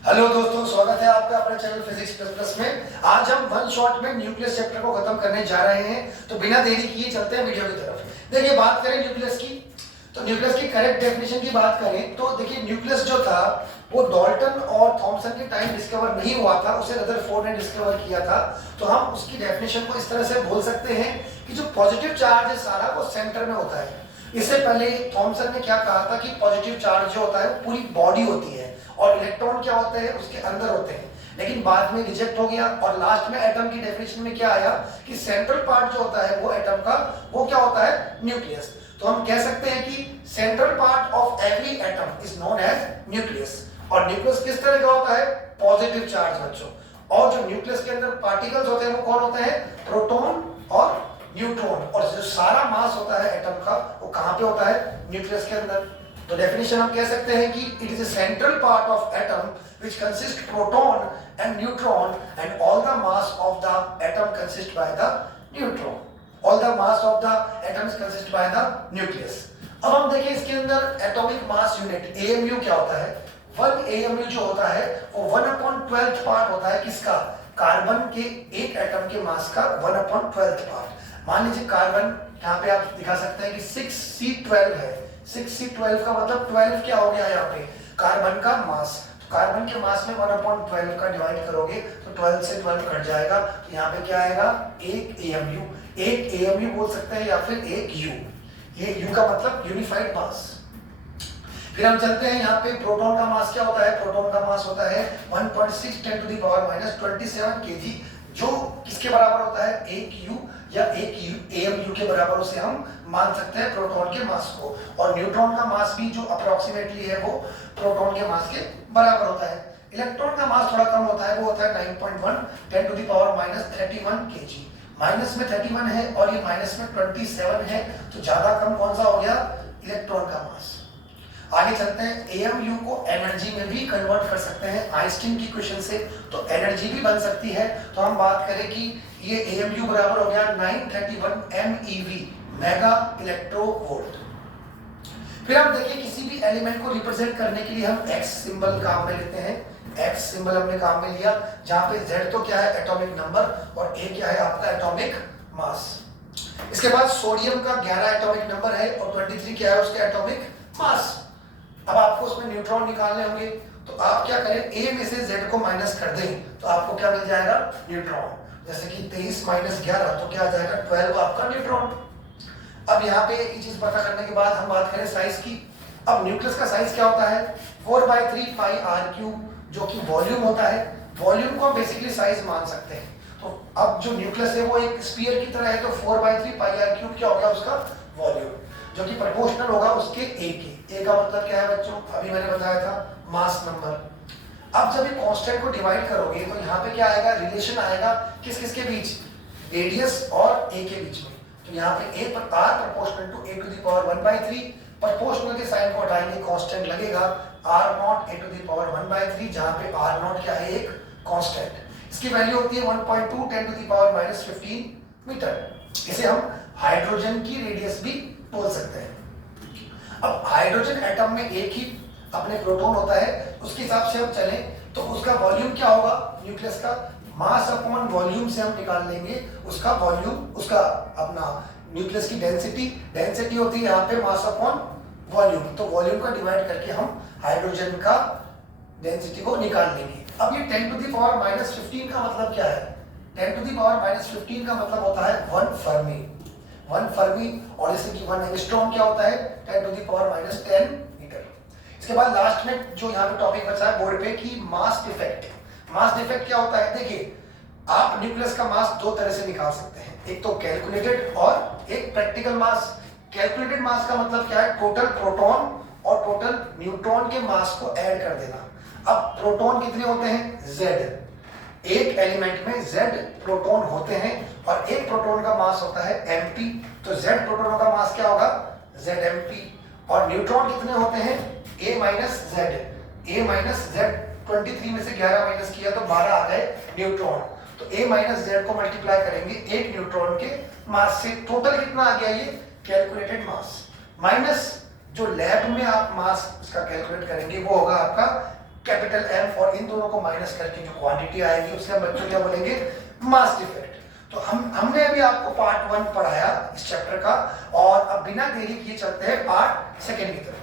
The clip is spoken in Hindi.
हेलो दोस्तों, स्वागत है आपका अपने चैनल फिजिक्स प्लस प्लस में। आज हम वन शॉट में न्यूक्लियस चैप्टर को खत्म करने जा रहे हैं, तो बिना देरी किए चलते हैं वीडियो की तरफ। देखिए, बात करें न्यूक्लियस की, तो न्यूक्लियस की करेक्ट डेफिनेशन की बात करें तो देखिए, न्यूक्लियस जो था वो डाल्टन और थॉमसन के टाइम डिस्कवर नहीं हुआ था, उसे रदरफोर्ड ने डिस्कवर किया था। तो हम उसकी डेफिनेशन को इस तरह से बोल सकते हैं कि जो पॉजिटिव चार्ज है सारा वो सेंटर में होता है। इससे पहले थॉमसन ने क्या कहा था कि पॉजिटिव चार्ज जो होता है वो पूरी बॉडी होती है और इलेक्ट्रॉन क्या होते हैं उसके अंदर होते हैं, लेकिन बाद में रिजेक्ट हो गया और लास्ट में एटम की डेफिनेशन में क्या आया कि सेंट्रल पार्ट जो होता है वो एटम का वो क्या होता है, न्यूक्लियस। तो हम कह सकते हैं कि central part of every atom is known as nucleus. और न्यूक्लियस किस तरह का होता है, पॉजिटिव चार्ज बच्चों। और जो न्यूक्लियस के अंदर पार्टिकल्स होते हैं वो कौन होते हैं, प्रोटॉन और न्यूट्रॉन। और जो सारा मास होता है एटम का वो कहां पे होता है, न्यूक्लियस के अंदर। तो डेफिनेशन हम कह सकते हैं कि it is a central part of atom which consists proton and neutron and all the mass of the atom consists by the neutron. All the mass of the atoms consist by the nucleus. अब हम देखें इसके अंदर एटॉमिक मास यूनिट AMU क्या होता है। 1 AMU जो होता है वो 1/12 पार्ट होता है किसका, कार्बन के एक एटम के मास का 1/12 पार्ट। मान लीजिए कार्बन, यहाँ पे आप दिखा सकते हैं कि 6C12 है। 6C12 का मतलब 12 क्या हो गया यहाँ पे, कार्बन का मास। कार्बन के मास में 1/12 का डिवाइड करोगे तो 12 से 12 कट जाएगा, तो यहाँ पे क्या आएगा, एक AMU। एक AMU बोल सकते हैं या फिर एक U। ये U का मतलब यूनिफाइड मास। फिर हम चलते हैं यहाँ पे प्रोटॉन का मास क्या होता है, प्रोटॉन का मास होता है 1.6 10⁻⁻27 kg, जो किसके बराबर होता है, एक U या एक AMU के बराबर उसे हम मान सकते हैं प्रोटॉन के मास को। और न्यूट्रॉन का मास भी जो अप्रोक्सीमेटली है वो प्रोटॉन के मास के बराबर होता है। इलेक्ट्रॉन का मास थोड़ा कम होता है, वो होता है 9.1 10⁻31 kg। माइनस में 31 है और ये माइनस में 27 है, तो ज्यादा कम कौन सा हो गया, इलेक्ट्रॉन का मास। आगे चलते हैं, AMU को एनर्जी में भी कन्वर्ट कर सकते हैं आइंस्टीन की क्वेश्चन से, तो एनर्जी भी बन सकती है। तो हम बात करें कि ये AMU बराबर हो गया 931 MeV, मेगा इलेक्ट्रोवोल्ट। फिर हम देखिए किसी भी एलिमेंट को रिप्रेजेंट करने के लिए हम X सिंबल काम में लेते हैं। X सिंबल हमने काम में लिया, जहां पे Z तो क्या है, एटॉमिक नंबर, और A क्या है आपका एटॉमिक मास। इसके बाद सोडियम का 11 एटॉमिक नंबर है और 23 क्या है उसका एटॉमिक मास। अब आपको उसमें न्यूट्रॉन निकालने होंगे, तो आप क्या करें, A में से Z को माइनस कर दें तो आपको क्या मिल जाएगा, न्यूट्रॉन। जैसे कि 23 - 11 तो क्या आ जाएगा, 12 आपका न्यूट्रॉन। अब यहाँ पे एक चीज पता करने के बाद हम बात करें साइज की। अब न्यूक्लियस का साइज क्या होता है, 4/3 πr3, जो कि वॉल्यूम होता है। वॉल्यूम को हम बेसिकली साइज मान सकते हैं। तो अब जो न्यूक्लियस है वो एक स्फीयर की तरह है, तो 4/3 πr3 क्या हो गया उसका वॉल्यूम, जो कि प्रोपोर्शनल होगा उसके A के। A का मतलब क्या है बच्चों, अभी मैंने बताया था, मास नंबर। अब जब ये कांस्टेंट को डिवाइड करोगे तो यहाँ पे क्या आएगा, रिलेशन आएगा किस किस के बीच, रेडियस और A के बीच में। तो यहाँ पे A पर R proportional to A⁻1/3, proportional के साइन को हटाएंगे, कांस्टेंट लगेगा R0 A⁻1/3, जहाँ पे R0 क्या है, एक कांस्टेंट। इसकी वैल्यू होती है 1.2 10⁻⁻15 मीटर। इसे हम हाइड्रोजन की रेडियस भी बोल सकते हैं। अब हाइड्रोजन एटम में एक ही अपने प्रोटॉन होता है, उसके हिसाब से हम चलें तो उसका वॉल्यूम क्या होगा, न्यूक्लियस का मास अपॉन वॉल्यूम से हम निकाल लेंगे उसका वॉल्यूम, उसका अपना न्यूक्लियस की डेंसिटी होती है यहाँ पे मास अपॉन वॉल्यूम, तो वॉल्यूम का डिवाइड करके हम हाइड्रोजन का डेंसिटी को निकाल लेंगे। अब ये 10⁻⁻15 का मतलब क्या है, 10⁻⁻15 का मतलब होता है 1 फर्मी। 1 फर्मी, और जैसे कि 1 एंगस्ट्रॉम क्या होता है, 10⁻10 मीटर। इसके बाद लास्ट में जो यहाँ पे टॉपिक बचा है बोर्ड पे कि मास डिफेक्ट। मास डिफेक्ट क्या होता है, देखिए आप न्यूक्लियस का मास दो तरह से निकाल सकते हैं, एक तो कैलकुलेटेड और एक प्रैक्टिकल मास। कैलकुलेटेड मास का मतलब क्या है, टोटल प्रोटॉन और टोटल न्यूट्रॉन के मास को ऐड कर देना। अब प्रोटॉन कितने होते हैं, Z। एक एलिमेंट में Z प्रोटॉन होते हैं और एक प्रोटॉन का मास होता है mp, तो Z प्रोटॉनों का मास क्या होगा, Zmp। और न्यूट्रॉन कितने होते हैं, A-Z 23 में से 11 माइनस किया तो 12 आ गए न्यूट्रॉन। तो A-Z को मल्टीप्लाई करेंगे एक न्यूट्रॉन के मास से, टोटल कितना आ गया, ये कैलकुलेटेड मास, माइनस जो लैब में आप मास इसका कैलकुलेट करेंगे वो होगा आपका कैपिटल M फॉर इन दोनों को माइनस करके जो क्वांटिटी आएगी उससे हम बच्चों क्या बोलेंगे, मास डिफेक्ट। तो हमने अभी आपको पार्ट 1 पढ़ाया इस चैप्टर का, और अब बिना देरी किए चलते हैं पार्ट 2 की तरफ।